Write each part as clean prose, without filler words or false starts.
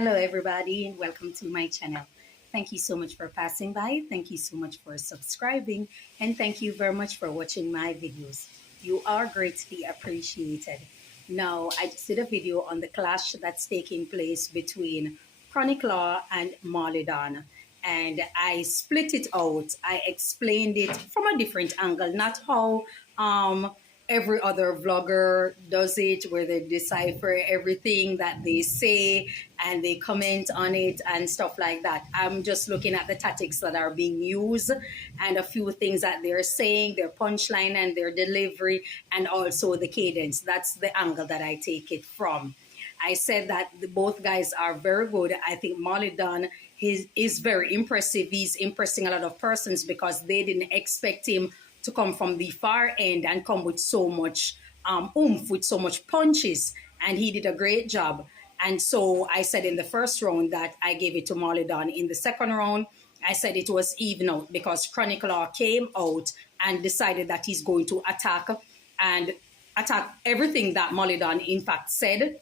Hello, everybody, and welcome to my channel. Thank you so much for passing by. Thank you so much for subscribing. And thank you very much for watching my videos. You are greatly appreciated. Now, I just did a video on the clash that's taking place between Chronic Law and Malie. And I split it out. I explained it from a different angle, not how every other vlogger does it, where they decipher everything that they say and they comment on it and stuff like that. I'm just looking at the tactics that are being used and a few things that they're saying, their punchline and their delivery, and also the cadence. That's the angle that I take it from. I said that both guys are very good. I think Malie is very impressive. He's impressing a lot of persons because they didn't expect him to come from the far end and come with so much oomph, with so much punches. And he did a great job. And so I said in the first round that I gave it to Malie. In the second round, I said it was even out because Chronic Law came out and decided that he's going to attack everything that Malie in fact said,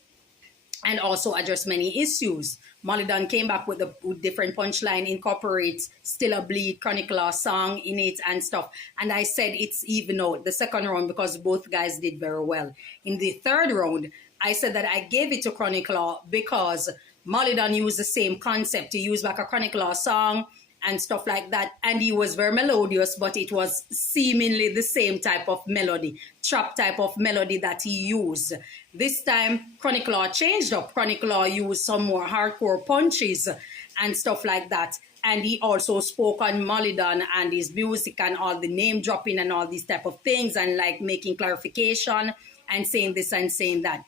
and also address many issues. Malie came back with a different punchline, incorporates Still a Bleed, Chronic Law song in it and stuff. And I said it's even out the second round because both guys did very well. In the third round, I said that I gave it to Chronic Law because Malie used the same concept. He used like a Chronic Law song and stuff like that. And he was very melodious, but it was seemingly the same type of melody, trap type of melody that he used. This time, Chronic Law changed up. Chronic Law used some more hardcore punches and stuff like that. And he also spoke on Malie and his music and all the name dropping and all these type of things and like making clarification and saying this and saying that.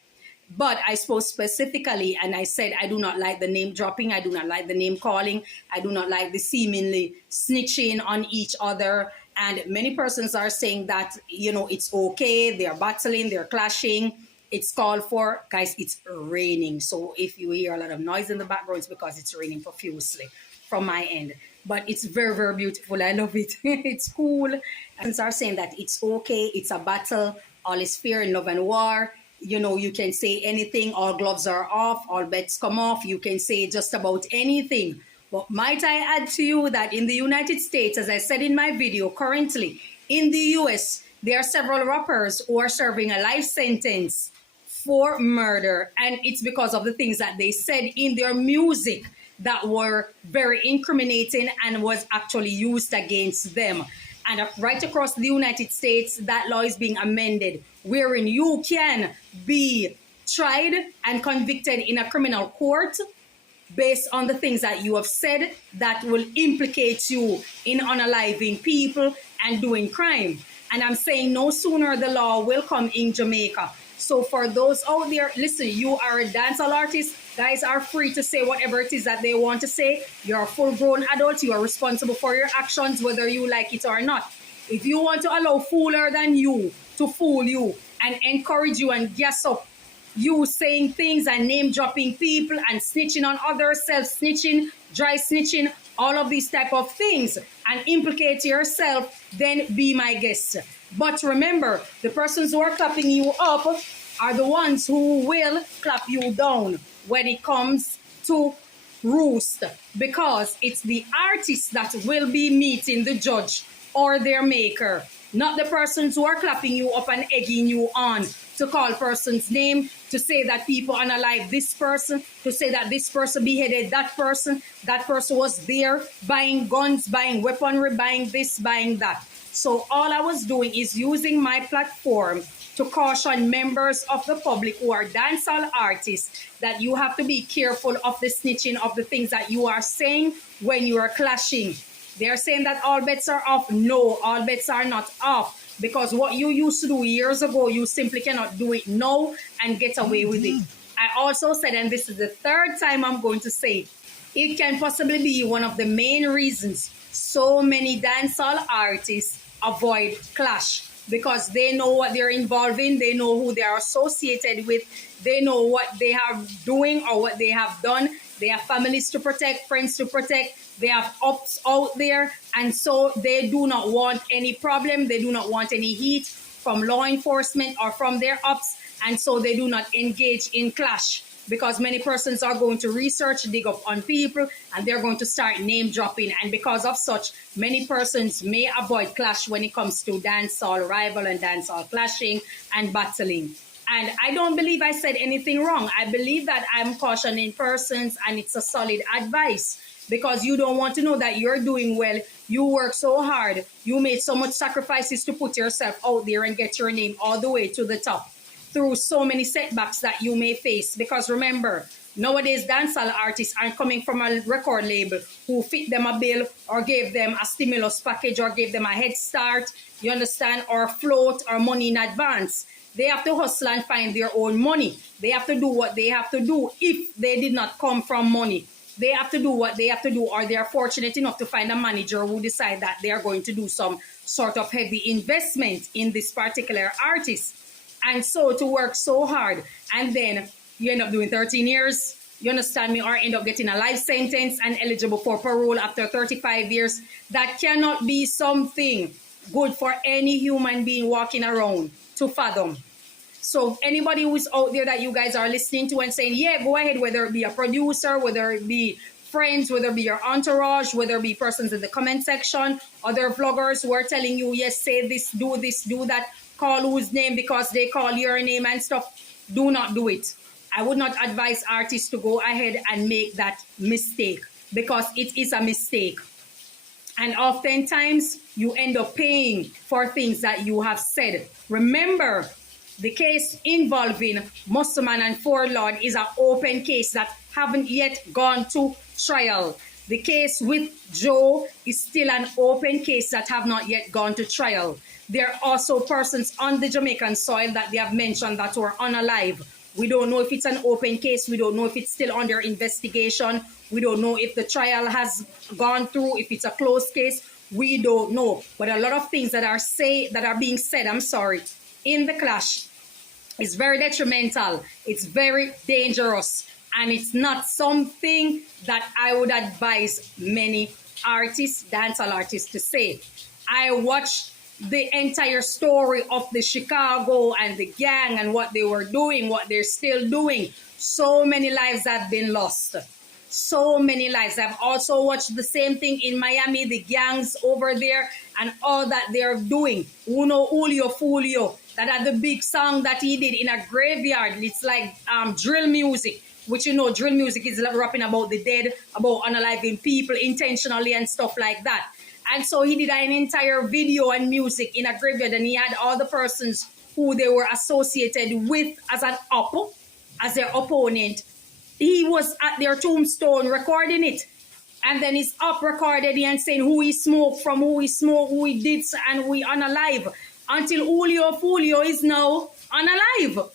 But I spoke specifically and I said, I do not like the name dropping. I do not like the name calling. I do not like the seemingly snitching on each other. And many persons are saying that, you know, it's okay. They're battling, they're clashing. It's called for. Guys, it's raining. So if you hear a lot of noise in the background, it's because it's raining profusely from my end. But it's very, very beautiful. I love it. It's cool. And are saying that it's okay. It's a battle. All is fair in love and war. You know, you can say anything, all gloves are off, all bets come off, you can say just about anything. But might I add to you that in the United States, as I said in my video, currently in the US, there are several rappers who are serving a life sentence for murder. And it's because of the things that they said in their music that were very incriminating and was actually used against them. And right across the United States, that law is being amended, wherein you can be tried and convicted in a criminal court based on the things that you have said that will implicate you in unaliving people and doing crime. And I'm saying no sooner the law will come in Jamaica. So for those out there, listen, you are a dancehall artist. Guys are free to say whatever it is that they want to say. You're a full-grown adult. You are responsible for your actions, whether you like it or not. If you want to allow fooler than you to fool you and encourage you and gas up you saying things and name-dropping people and snitching on others, self-snitching, dry snitching, all of these type of things, and implicate yourself, then be my guest. But remember, the persons who are clapping you up are the ones who will clap you down when it comes to roost, because it's the artists that will be meeting the judge or their maker, not the persons who are clapping you up and egging you on to call person's name, to say that people unalive this person, to say that this person beheaded that person was there buying guns, buying weaponry, buying this, buying that. So all I was doing is using my platform to caution members of the public who are dancehall artists that you have to be careful of the snitching of the things that you are saying when you are clashing. They're saying that all bets are off. No, all bets are not off. Because what you used to do years ago, you simply cannot do it now and get away with it. I also said, and this is the third time I'm going to say, it can possibly be one of the main reasons so many dancehall artists avoid clash, because they know what they're involved in, they know who they are associated with, they know what they are doing or what they have done. They have families to protect, friends to protect, they have ups out there, and so they do not want any problem, they do not want any heat from law enforcement or from their ups, and so they do not engage in clash. because many persons are going to research, dig up on people, and they're going to start name dropping. And because of such, many persons may avoid clash when it comes to dancehall rival and dancehall clashing and battling. And I don't believe I said anything wrong. I believe that I'm cautioning persons, and it's a solid advice, because you don't want to know that you're doing well. You work so hard. You made so much sacrifices to put yourself out there and get your name all the way to the top through so many setbacks that you may face. Because remember, nowadays dancehall artists aren't coming from a record label who fit them a bill or gave them a stimulus package or gave them a head start, you understand, or float or money in advance. They have to hustle and find their own money. They have to do what they have to do if they did not come from money. They have to do what they have to do, or they are fortunate enough to find a manager who decide that they are going to do some sort of heavy investment in this particular artist. And so to work so hard, and then you end up doing 13 years, you understand me, or end up getting a life sentence and eligible for parole after 35 years. That cannot be something good for any human being walking around to fathom. So anybody who's out there that you guys are listening to and saying, yeah, go ahead, whether it be a producer, whether it be friends, whether it be your entourage, whether it be persons in the comment section, other vloggers who are telling you, yes, say this, do that, call whose name because they call your name and stuff, do not do it. I would not advise artists to go ahead and make that mistake, because it is a mistake. And oftentimes you end up paying for things that you have said. Remember, the case involving Musselman and Ford Lord is an open case that haven't yet gone to trial. The case with Joe is still an open case that have not yet gone to trial. There are also persons on the Jamaican soil that they have mentioned that were unalive. We don't know if it's an open case. We don't know if it's still under investigation. We don't know if the trial has gone through, if it's a closed case. We don't know. But a lot of things that are being said, in the clash is very detrimental. It's very dangerous. And it's not something that I would advise many artists, dancehall artists, to say. I watched the entire story of the Chicago and the gang and what they were doing, what they're still doing. So many lives have been lost. So many lives. I've also watched the same thing in Miami, the gangs over there and all that they're doing. Uno Julio Fulio, that had the big song that he did in a graveyard. It's like drill music, which drill music is rapping about the dead, about unaliving people intentionally and stuff like that. And so he did an entire video and music in a graveyard, and he had all the persons who they were associated with as as their opponent. He was at their tombstone recording it. And then he's up recorded and saying who he smoked from, who he did, and who he unalive. Until Julio Fulio is now unalive.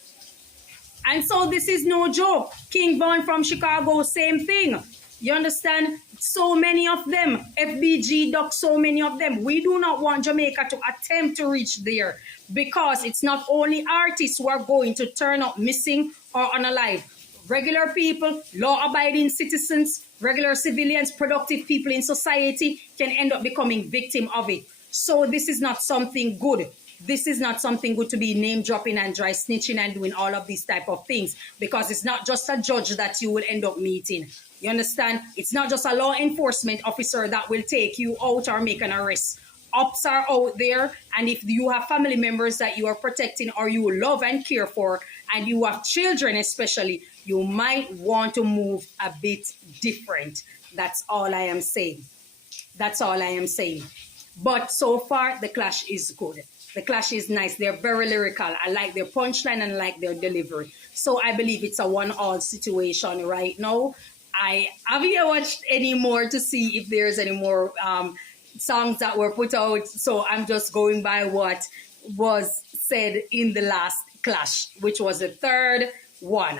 And so this is no joke. King Von from Chicago, same thing. You understand? So many of them. FBG Duck, so many of them. We do not want Jamaica to attempt to reach there, because it's not only artists who are going to turn up missing or unalive. Regular people, law-abiding citizens, regular civilians, productive people in society can end up becoming victim of it. So this is not something good. This is not something good to be name-dropping and dry snitching and doing all of these type of things, because it's not just a judge that you will end up meeting. You understand? It's not just a law enforcement officer that will take you out or make an arrest. Ops are out there, and if you have family members that you are protecting or you love and care for, and you have children especially, you might want to move a bit different. That's all I am saying. That's all I am saying. But so far, the clash is good. The clash is nice. They're very lyrical. I like their punchline and I like their delivery. So I believe it's a 1-all situation right now. I haven't watched any more to see if there's any more songs that were put out. So I'm just going by what was said in the last clash, which was the third one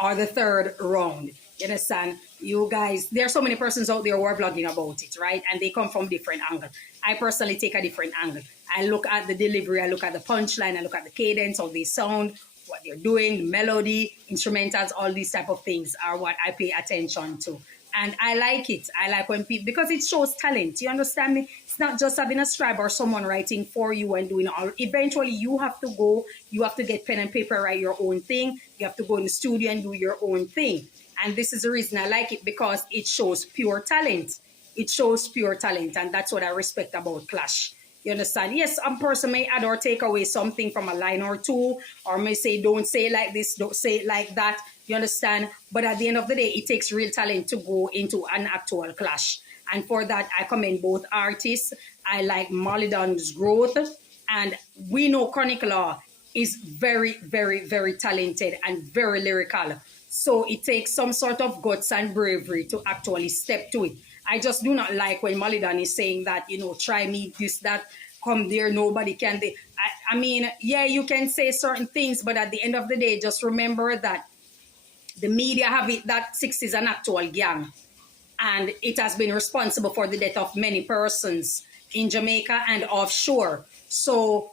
or the third round. You understand? You guys, there are so many persons out there who are blogging about it, right? And they come from different angles. I personally take a different angle. I look at the delivery, I look at the punchline, I look at the cadence, how they sound, what they're doing, melody, instrumentals, all these type of things are what I pay attention to. And I like it. I like when people, because it shows talent. You understand me? It's not just having a scribe or someone writing for you and doing all. Eventually, you have to go, you have to get pen and paper, write your own thing. You have to go in the studio and do your own thing. And this is the reason I like it, because it shows pure talent. It shows pure talent. And that's what I respect about Clash. You understand? Yes, a person may add or take away something from a line or two, or may say, don't say it like this, don't say it like that. You understand? But at the end of the day, it takes real talent to go into an actual clash. And for that, I commend both artists. I like Malie growth. And we know Chronic Law is very, very, very talented and very lyrical. So it takes some sort of guts and bravery to actually step to it. I just do not like when Malidan is saying that, try me, this, that, come there, nobody can. I mean, yeah, you can say certain things, but at the end of the day, just remember that the media have it that Six is an actual gang, and it has been responsible for the death of many persons in Jamaica and offshore. So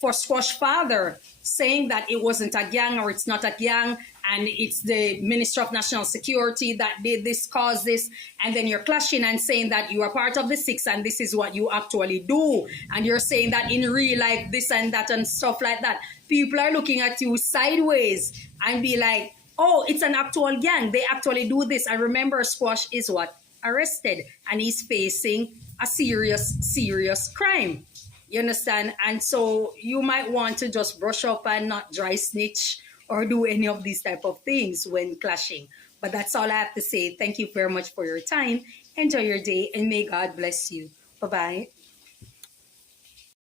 for Squash Father saying that it wasn't a gang or it's not a gang and it's the Minister of National Security that did this, caused this, and then you're clashing and saying that you are part of the Six and this is what you actually do, and you're saying that in real life this and that and stuff like that, people are looking at you sideways and be like, oh, it's an actual gang. They actually do this. I remember Squash is what? Arrested. And he's facing a serious, serious crime. You understand? And so you might want to just brush up and not dry snitch or do any of these type of things when clashing. But that's all I have to say. Thank you very much for your time. Enjoy your day and may God bless you. Bye-bye.